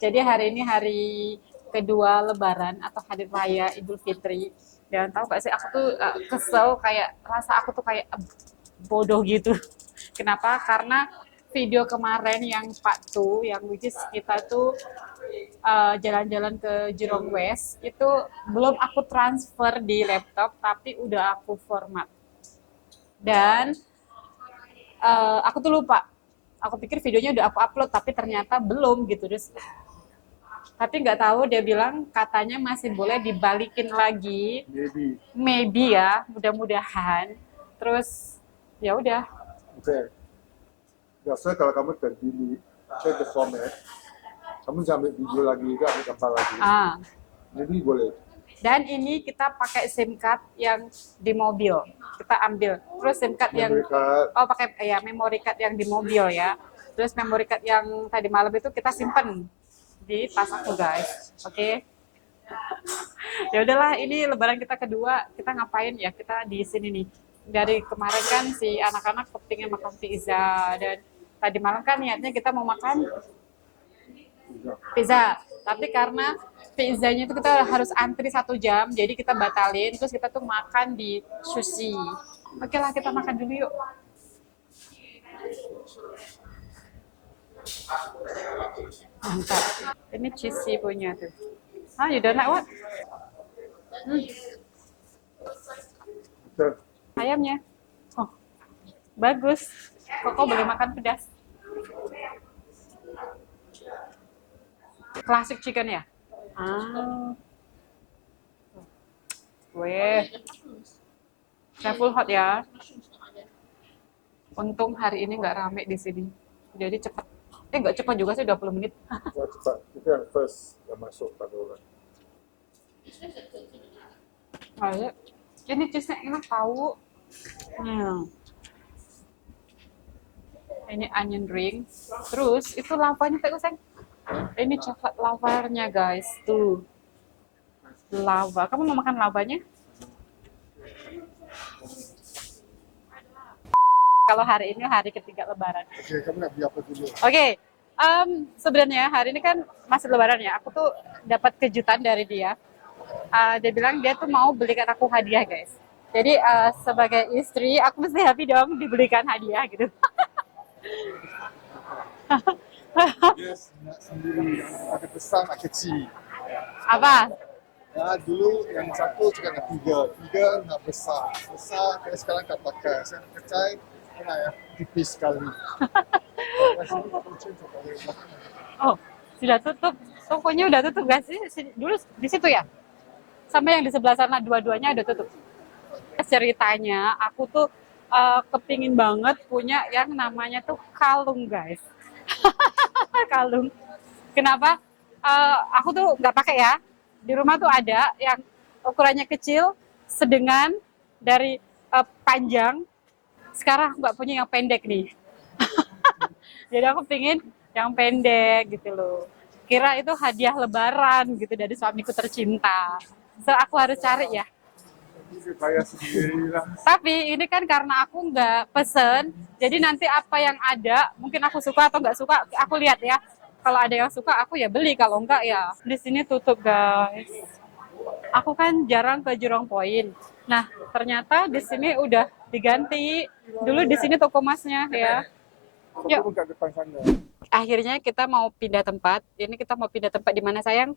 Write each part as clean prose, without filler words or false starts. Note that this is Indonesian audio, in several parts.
Jadi hari ini hari kedua Lebaran atau hari raya Idul Fitri. Dan tahu gak sih aku tuh kesel, kayak rasa aku tuh kayak bodoh gitu. Kenapa? Karena video kemarin yang Pak tuh, yang which is kita tuh jalan-jalan ke Jurong West itu belum aku transfer di laptop, tapi udah aku format. Dan aku tuh lupa. Aku pikir videonya udah aku upload, tapi ternyata belum gitu. Terus tapi nggak tahu, dia bilang katanya masih boleh dibalikin lagi, maybe ya, mudah-mudahan. Terus ya udah. Oke. Biasanya kalau kamu tadi cek ke format, kamu bisa ambil video lagi itu ambil gambar lagi. Jadi boleh. Dan ini kita pakai SIM card yang di mobil, kita ambil. Terus SIM card yang pakai ya memory card yang di mobil ya. Terus memory card yang tadi malam itu kita simpen di tas aku guys. Oke. Ya udahlah, ini Lebaran kita kedua, kita ngapain ya? Kita di sini nih. Dari kemarin kan si anak-anak kepingin makan pizza, dan tadi malam kan niatnya kita mau makan pizza. Tapi karena pizzanya itu kita harus antri 1 jam, jadi kita batalin. Terus kita tuh makan di sushi. Oke lah, kita makan dulu yuk. Mantap. Ini cheesy punya tuh. You don't like what? Ayamnya. Oh, bagus. Koko boleh makan pedas. Classic chicken ya? Weh. Full hot ya. Untung hari ini nggak rame di sini. Jadi cepat. Nggak cepat juga sih, 20 menit. Cepat. Itu yang first yang masuk pada orang. Ini cheese-nya enak tahu. Ini onion ring. Terus itu lavanya tak usah. Ini coklat lavanya guys, tuh. Lava. Kamu mau makan lavanya? Kalau hari ini hari ketiga Lebaran. Oke, kamu nak beli apa dulu? Oke. Sebenarnya hari ini kan masih Lebaran ya. Aku tuh dapat kejutan dari dia. Dia bilang dia tuh mau belikan aku hadiah guys. Jadi sebagai istri aku mesti happy dong dibelikan hadiah gitu. Yes, nak sendiri ada besar nak kecil. Apa? Ya, dulu yang satu juga nak tiga nak besar. Besar, sekarang tak pakai. Saya kecil, kena ya, tipis sekali. Oh, sudah tutup. Tokonya udah tutup gak sih? Dulu di situ ya? Sama yang di sebelah sana, dua-duanya udah tutup. Ceritanya, aku tuh kepingin banget punya yang namanya tuh kalung guys. Kalung. Kenapa? Aku tuh nggak pakai ya. Di rumah tuh ada yang ukurannya kecil, sedengan, dari panjang. Sekarang aku nggak punya yang pendek nih. Jadi aku pingin yang pendek gitu loh. Kira itu hadiah Lebaran gitu dari suamiku tercinta. So aku harus cari ya. Tapi ini kan karena aku nggak pesen, jadi nanti apa yang ada, mungkin aku suka atau nggak suka, aku lihat ya. Kalau ada yang suka, aku ya beli. Kalau enggak ya di sini tutup guys. Aku kan jarang ke Jurong Point. Nah ternyata di sini udah diganti. Dulu di sini toko emasnya ya. Yuk. Akhirnya kita mau pindah tempat. Ini kita mau pindah tempat di mana sayang?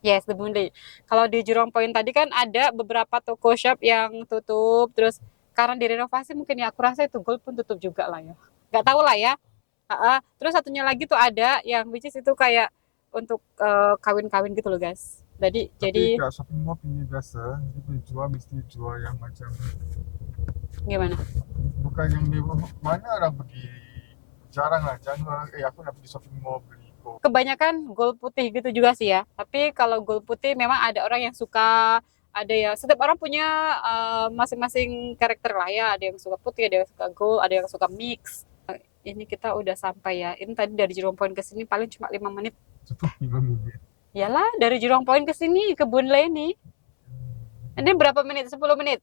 Yes, the Bundae. Kalau di Jurong Point tadi kan ada beberapa toko shop yang tutup, terus karena direnovasi mungkin ya, aku rasa itu Gold pun tutup juga lah ya. Nggak tahu lah ya. Terus satunya lagi tuh ada yang which is itu kayak untuk kawin-kawin gitu loh guys. Jadi kalau shopping mall ini biasa, itu jual mesti jual yang macam gimana? Bukan yang di mana orang pergi, jarang lah, jangan aku nak pergi shopping mall beli. Kebanyakan gold putih gitu juga sih ya. Tapi kalau gold putih memang ada orang yang suka, ada ya. Setiap orang punya masing-masing karakter lah ya. Ada yang suka putih, ada yang suka gold, ada yang suka mix. Ini kita udah sampai ya. Ini tadi dari Jurong Point ke sini paling cuma 5 menit. Cukup 5 menit. Yalah, dari Jurong Point ke sini ke Boonlay nih. Ini berapa menit? 10 menit.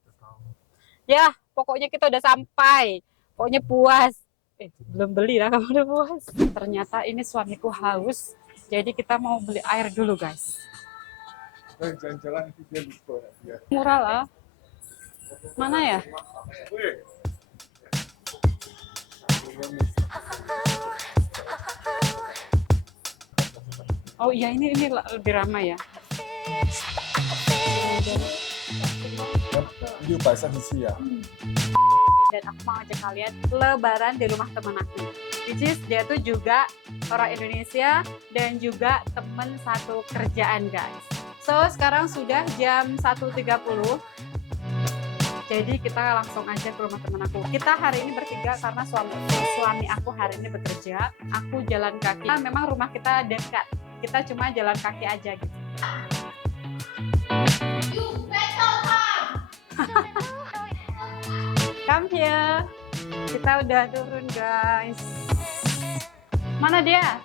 Ya, pokoknya kita udah sampai. Pokoknya puas. Belum beli lah, kamu udah puas. Ternyata ini suamiku haus, jadi kita mau beli air dulu guys. Jalan-jalan itu dia lupa dia. Murah lah. Mana ya? Oh iya, ini lebih ramai ya. Ini bahasa sisi ya. Dan aku mau ajak kalian lebaran di rumah teman aku. Which is dia tuh juga orang Indonesia dan juga temen satu kerjaan guys. So sekarang sudah jam 1.30. Jadi kita langsung aja ke rumah teman aku. Kita hari ini bertiga karena suami aku hari ini bekerja. Aku jalan kaki. Nah, memang rumah kita dekat. Kita cuma jalan kaki aja gitu. Come here. Kita udah turun guys. Mana dia?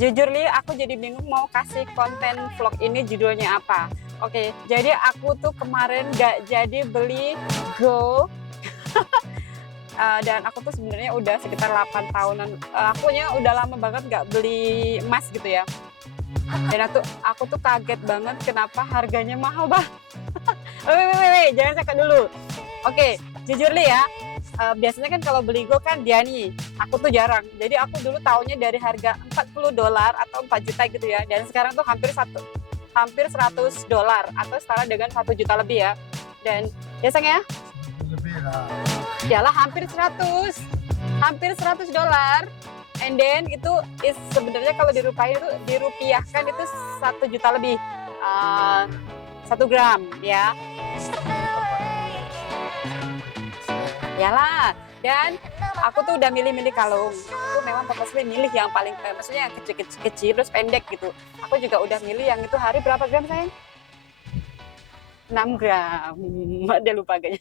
Jujur Li, aku jadi bingung mau kasih konten vlog ini judulnya apa. Oke, jadi aku tuh kemarin gak jadi beli Go. Dan aku tuh sebenarnya udah sekitar 8 tahunan. Akunya udah lama banget gak beli emas gitu ya. Dan aku tuh kaget banget kenapa harganya mahal banget. Wait, jangan cakap dulu. Oke, jujur Li ya. Biasanya kan kalau beli Go kan dia nih, aku tuh jarang. Jadi aku dulu taunya dari harga $40 atau 4 juta gitu ya. Dan sekarang tuh hampir $100 atau setara dengan 1 juta lebih ya. Dan ya sang ya? Lebih lah. Yalah hampir 100. Hampir $100. And then itu sebenarnya kalau dirupiahkan itu 1 juta lebih. 1 gram ya. Yalah, dan aku tuh udah milih-milih kalung. Aku memang purposely milih yang paling maksudnya yang kecil terus pendek gitu. Aku juga udah milih yang itu hari berapa gram sayang? 6 gram. Dia lupa kayaknya.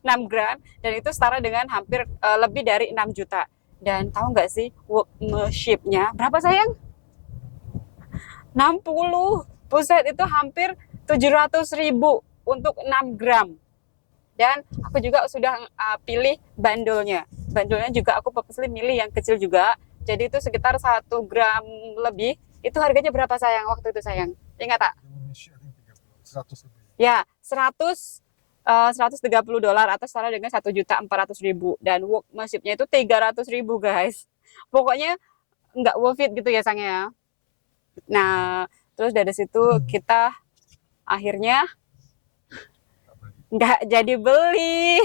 6 gram dan itu setara dengan hampir lebih dari 6 juta. Dan tahu nggak sih workmanship-nya berapa sayang? 60. Buset, itu hampir 700.000 untuk 6 gram. Dan aku juga sudah pilih bandulnya. Bandulnya juga aku purposely milih yang kecil juga. Jadi itu sekitar 1 gram lebih. Itu harganya berapa sayang waktu itu sayang? Ingat tak? 100 lebih. Ya, $130 atau setara dengan 1.400.000. Dan workmanship-nya itu 300.000 guys. Pokoknya nggak worth it gitu ya sang ya. Nah, terus dari situ kita akhirnya nggak jadi beli.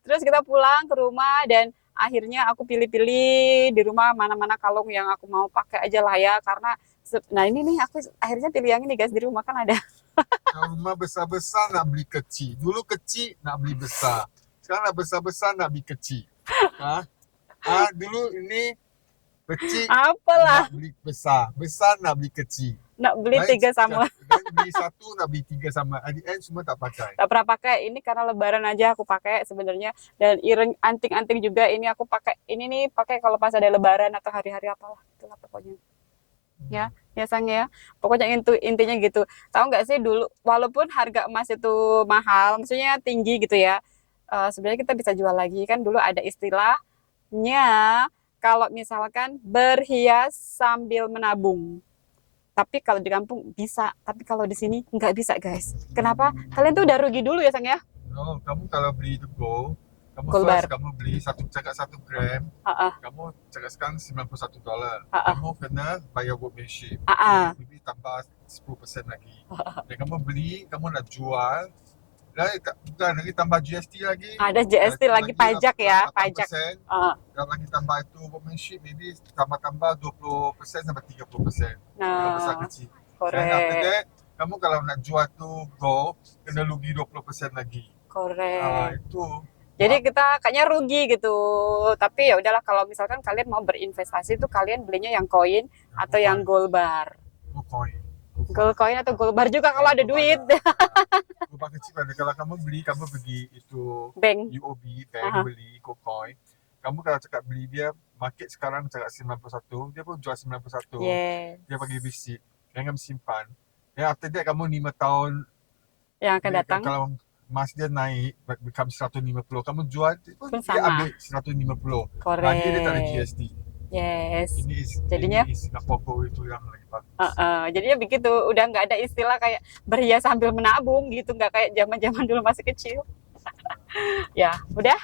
Terus kita pulang ke rumah dan akhirnya aku pilih-pilih di rumah mana-mana kalung yang aku mau pakai aja lah ya. Karena nah ini nih aku akhirnya pilih yang ini guys, di rumah kan ada. Kalau rumah besar-besar nak beli kecil. Dulu kecil nak beli besar. Sekarang nak besar-besar nak beli kecil. Dulu ini kecil Apalah, nak beli besar. Besar nak beli kecil. nak beli 3 sama. Dan beli 1 nak beli 3 sama. At the end semua tak pakai. Tak pernah pakai, ini karena lebaran aja aku pakai sebenarnya. Dan anting-anting juga ini aku pakai. Ini nih pakai kalau pas ada lebaran atau hari-hari apalah, itulah pokoknya. Ya sang ya. Pokoknya intinya gitu. Tahu nggak sih dulu walaupun harga emas itu mahal, maksudnya tinggi gitu ya. Sebenarnya kita bisa jual lagi kan, dulu ada istilahnya kalau misalkan berhias sambil menabung. Tapi kalau di kampung bisa, tapi kalau di sini nggak bisa guys. Kenapa? Kalian tuh udah rugi dulu ya sang ya? No, kamu kalau beli itu kamu Gold bar. first kamu beli 1 gram, kamu cakap sekarang $91. Kamu kena bayar workmanship. Jadi tambah 10% lagi. Dan kamu beli, kamu nak jual, bukan lagi tambah GST lagi. Ada GST lagi pajak ya, pajak. Dan lagi tambah itu workmanship, maybe tambah 20% sampai 30%. Kalau besar kecil. Dan after that, kamu kalau nak jual tu gold, kena rugi 20% lagi. Itu. Jadi kita kayaknya rugi gitu. Tapi ya udahlah, kalau misalkan kalian mau berinvestasi tuh kalian belinya yang koin atau yang gold bar. Gold coin atau gold bar juga kalau ada duit. Gold bar kecil ada. Kalau kamu beli, kamu pergi itu bank UOB, bank beli gold coin. Kamu kalau cakap beli dia, market sekarang cakap 91, dia pun jual 91. Dia bagi receipt, jangan simpan. Dan after that kamu 5 tahun yang akan datang. Kalau emas dia naik become 150, kamu jual Pun dia sama. ambil 150. Correct. Lagi dia tak ada GST. Yes. Jadinya Singapore Gold itu yang lebih bagus. Jadinya begitu, udah nggak ada istilah kayak berhias sambil menabung gitu, nggak kayak zaman-zaman dulu masih kecil. Ya, udah.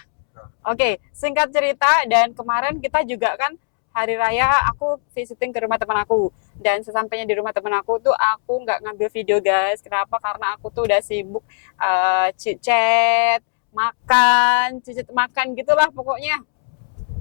Oke, singkat cerita, dan kemarin kita juga kan hari raya aku visiting ke rumah teman aku, dan sesampainya di rumah teman aku tuh aku nggak ngambil video guys. Kenapa? Karena aku tuh udah sibuk chit-chat, makan gitulah pokoknya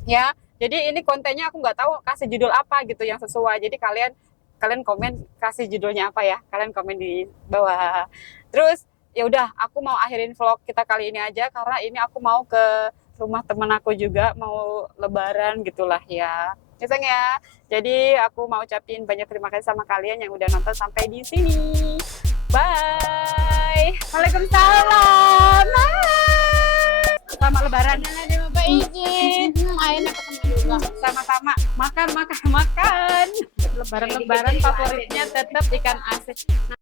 ya. Jadi ini kontennya aku nggak tahu kasih judul apa gitu yang sesuai. Jadi kalian komen kasih judulnya apa ya, kalian komen di bawah. Terus ya udah, aku mau akhirin vlog kita kali ini aja karena ini aku mau ke rumah temen aku juga, mau lebaran gitulah ya. Sayang ya. Jadi aku mau ucapin banyak terima kasih sama kalian yang udah nonton sampai di sini. Bye. Waalaikumsalam. Bye. Selamat lebaran. Ada Bapak izin. Akhirnya ketemu juga. Sama-sama. Makan. Lebaran favoritnya tetap ikan asin.